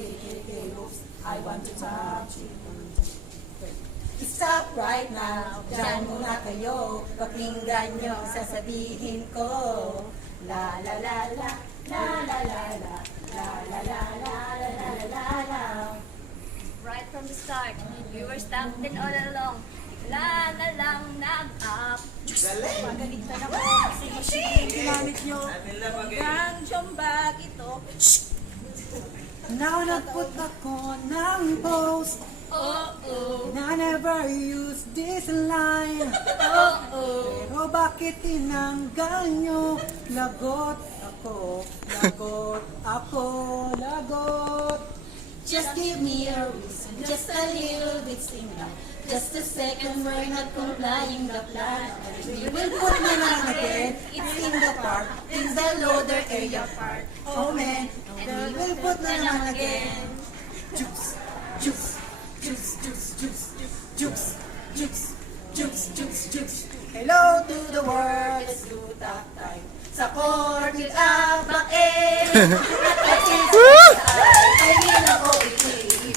Oops, I want to touch you. Stop right now, dyan muna kayo, pakinggan nyo sasabihin ko. La la la la, la la la la, la la la la, la la la la. Right from the start, we were stuck then all along. Bigla na lang nag-up. Pagalitan ako kasi ginamit nyo ang tiyambag ito. Now nagput ako ng post. Oh-oh, And I never use this line. oh-oh. Pero bakit tinanggal nyo? Lagot ako, lagot ako, lagot. Just give me a reason, just a little bit signal. Just a second, we're not complying the plan. We will put na lang again, it's in the park, in the loader area part. Oh man, and we will put na lang again. Juice, juice, juice, juice, juice, juice, juice, juice, juice, juice. Hello to the world, let's do that time. Sa court with Abae, at ay ginako iti,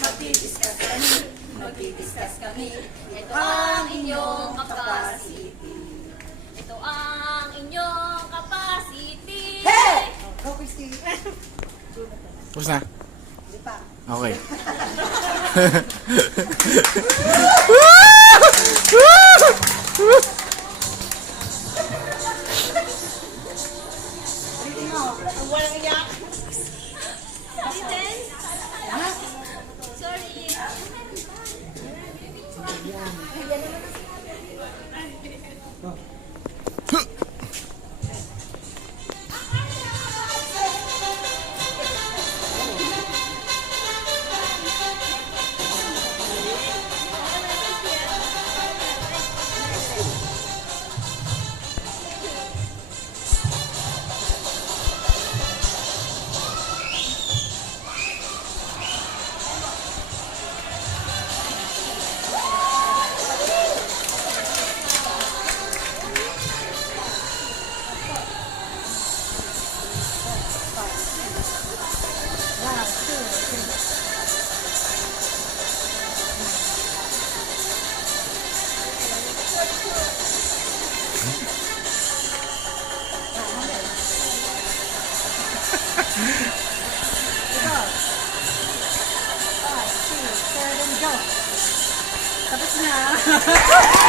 magdi-discuss kami. Ito ang inyong capacity. Ito ang inyong capacity. Hey! Go, Christy. Tapos na? Hindi pa. Okay. Ulitin mo. Ang walang iyak. Listen. Sorry. Last, 2, 3. Go. 5, 6, 7, go. Tapos na.